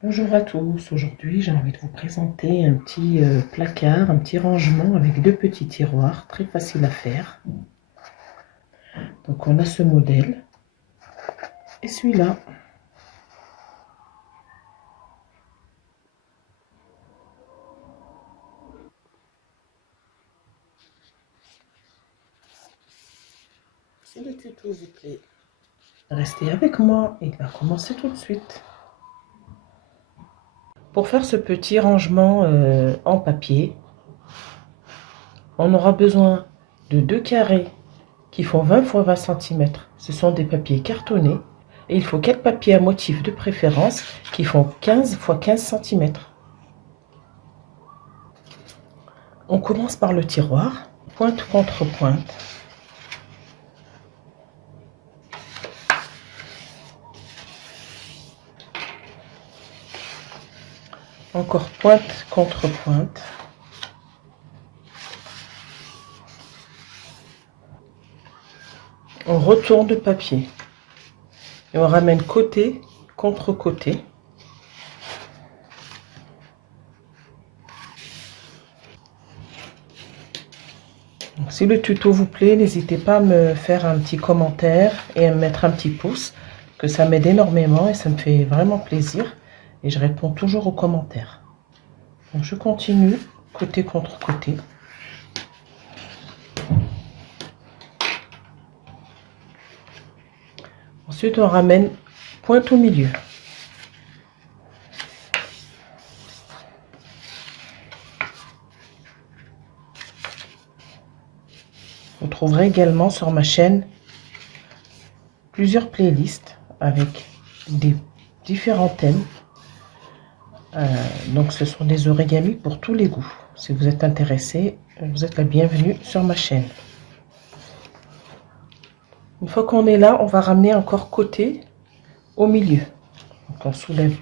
Bonjour à tous, aujourd'hui j'ai envie de vous présenter un petit placard, un petit rangement avec deux petits tiroirs, très facile à faire. Donc on a ce modèle et celui-là. Si le tuto vous plaît, restez avec moi et il va commencer tout de suite. Pour faire ce petit rangement en papier, on aura besoin de deux carrés qui font 20 x 20 cm. Ce sont des papiers cartonnés et il faut 4 papiers à motif de préférence qui font 15 x 15 cm. On commence par le tiroir, pointe contre pointe. Encore pointe contre pointe. On retourne le papier et on ramène côté contre côté. Donc, si le tuto vous plaît, n'hésitez pas à me faire un petit commentaire et à me mettre un petit pouce, que ça m'aide énormément et ça me fait vraiment plaisir. Et je réponds toujours aux commentaires. Donc je continue côté contre côté. Ensuite, on ramène pointe au milieu. Vous trouverez également sur ma chaîne plusieurs playlists avec des différents thèmes. Donc ce sont des origamis pour tous les goûts. Si vous êtes intéressé, vous êtes la bienvenue sur ma chaîne. Une fois qu'on est là, on va ramener encore côté au milieu. Donc on soulève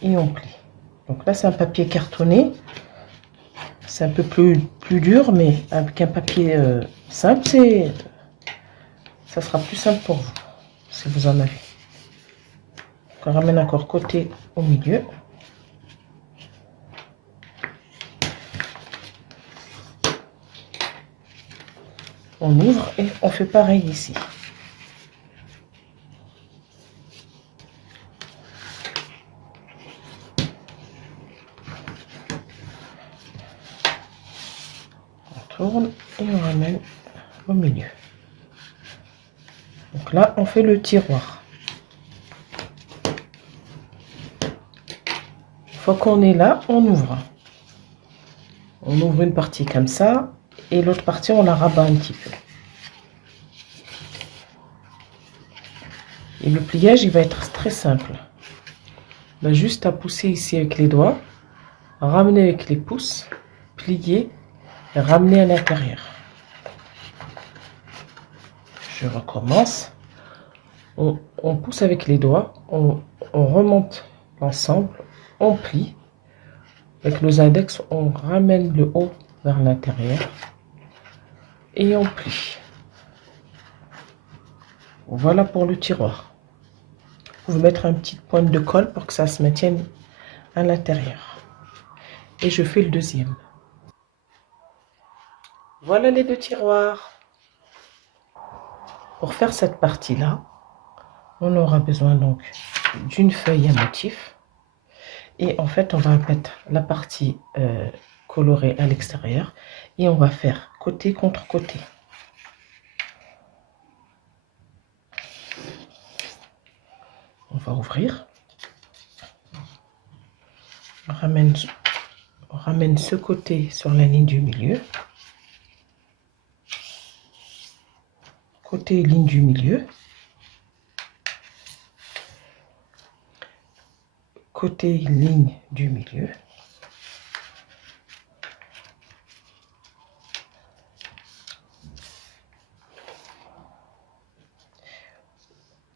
et on plie. Donc là c'est un papier cartonné. C'est un peu plus dur, mais avec un papier simple, ça sera plus simple pour vous, si vous en avez. Donc on ramène encore côté au milieu. On ouvre et on fait pareil ici. On tourne et on ramène au milieu. Donc là, on fait le tiroir. Une fois qu'on est là, on ouvre. On ouvre une partie comme ça et l'autre partie, on la rabat un petit peu. Et le pliage, il va être très simple. On a juste à pousser ici avec les doigts, ramener avec les pouces, plier et ramener à l'intérieur. Je recommence. On pousse avec les doigts, on remonte l'ensemble, on plie. Avec nos index, on ramène le haut vers l'intérieur et on plie. Voilà pour le tiroir. Vous pouvez mettre une petite pointe de colle pour que ça se maintienne à l'intérieur. Et je fais le deuxième. Voilà les deux tiroirs. Pour faire cette partie-là, on aura besoin donc d'une feuille à motif. Et en fait, on va mettre la partie colorée à l'extérieur. Et on va faire côté contre côté. On va ouvrir. On ramène ce côté sur la ligne du milieu. Côté ligne du milieu. Côté ligne du milieu.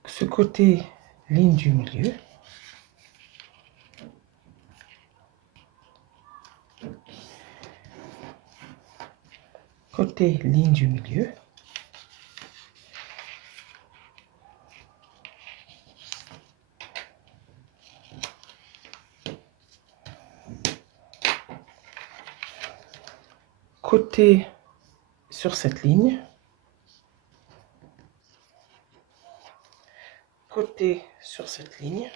Ce côté ligne du milieu. Côté ligne du milieu. côté sur cette ligne, côté sur cette ligne.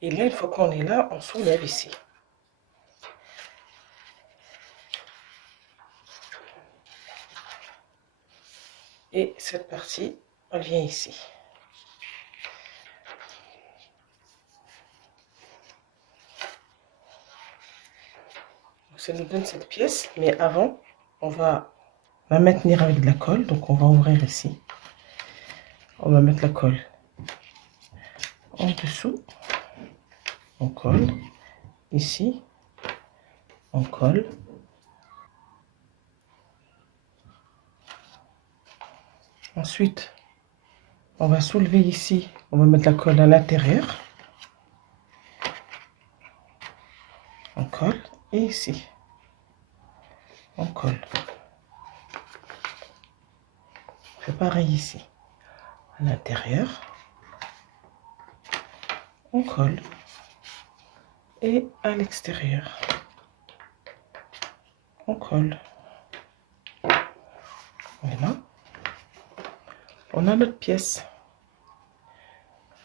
Et là, une fois qu'on est là, on soulève ici. Et cette partie, elle vient ici. Donc, ça nous donne cette pièce, mais avant, on va la maintenir avec de la colle. Donc, on va ouvrir ici. On va mettre la colle en dessous. On colle. Ici, on colle. Ensuite, on va soulever ici. On va mettre la colle à l'intérieur. On colle. Et ici, on colle. On fait pareil ici. À l'intérieur, on colle. Et à l'extérieur, on colle. Voilà. On a notre pièce.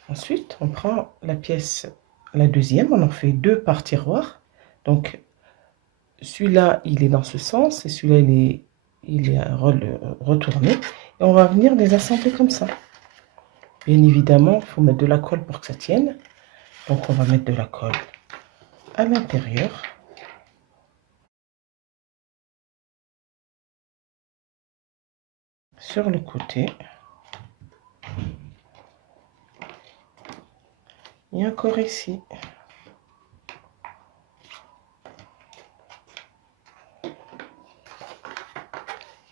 Ensuite, on prend la pièce, la deuxième, on en fait deux par tiroir. Donc, celui-là, il est dans ce sens et celui-là, il est retourné. Et on va venir les assembler comme ça. Bien évidemment, il faut mettre de la colle pour que ça tienne. Donc, on va mettre de la colle à l'intérieur. Sur le côté. Et encore ici.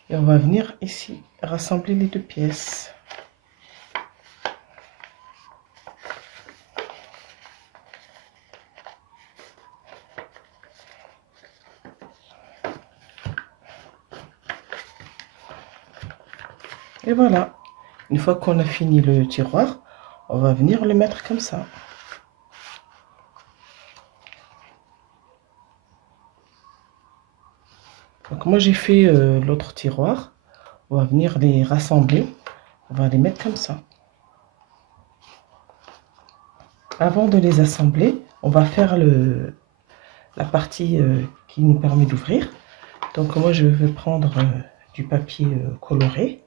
Et on va venir ici rassembler les deux pièces. Et voilà. Une fois qu'on a fini le tiroir, on va venir le mettre comme ça. Donc moi j'ai fait l'autre tiroir. On va venir les rassembler. On va les mettre comme ça. Avant de les assembler, on va faire la partie qui nous permet d'ouvrir. Donc moi je vais prendre du papier coloré.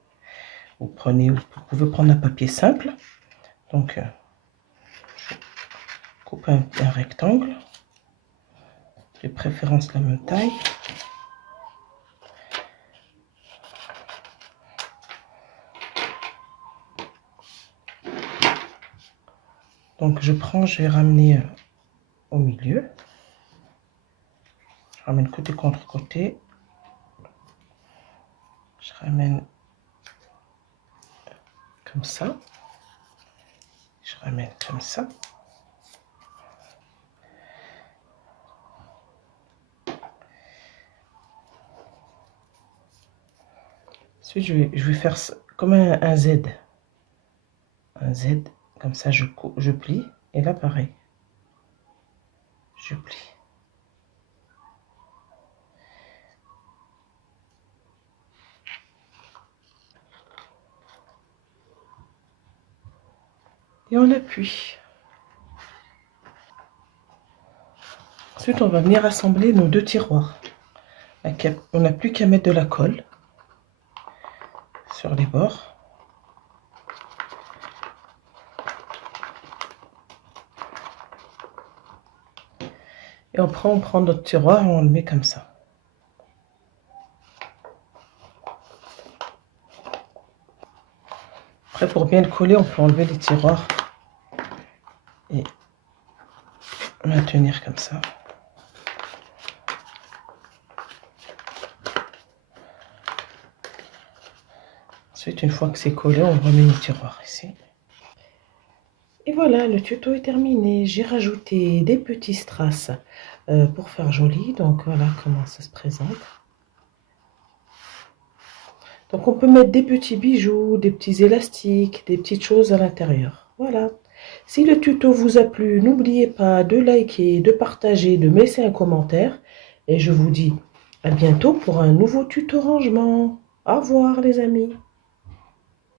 Vous pouvez prendre un papier simple. Donc je coupe un rectangle. De préférence la même taille. Donc je vais ramener au milieu. Je ramène côté contre côté. Je ramène comme ça. Je ramène comme ça. Ensuite, je vais faire comme un Z. Un Z. Comme ça, je plie. Et là, pareil. Je plie. Et on appuie. Ensuite, on va venir assembler nos deux tiroirs. On n'a plus qu'à mettre de la colle sur les bords. Et on prend notre tiroir et on le met comme ça. Après, pour bien le coller, on peut enlever les tiroirs et maintenir comme ça. Ensuite, une fois que c'est collé, on remet le tiroir ici. Et voilà, le tuto est terminé. J'ai rajouté des petits strass pour faire joli. Donc voilà comment ça se présente. Donc on peut mettre des petits bijoux, des petits élastiques, des petites choses à l'intérieur. Voilà. Si le tuto vous a plu, n'oubliez pas de liker, de partager, de me laisser un commentaire. Et je vous dis à bientôt pour un nouveau tuto rangement. Au revoir les amis.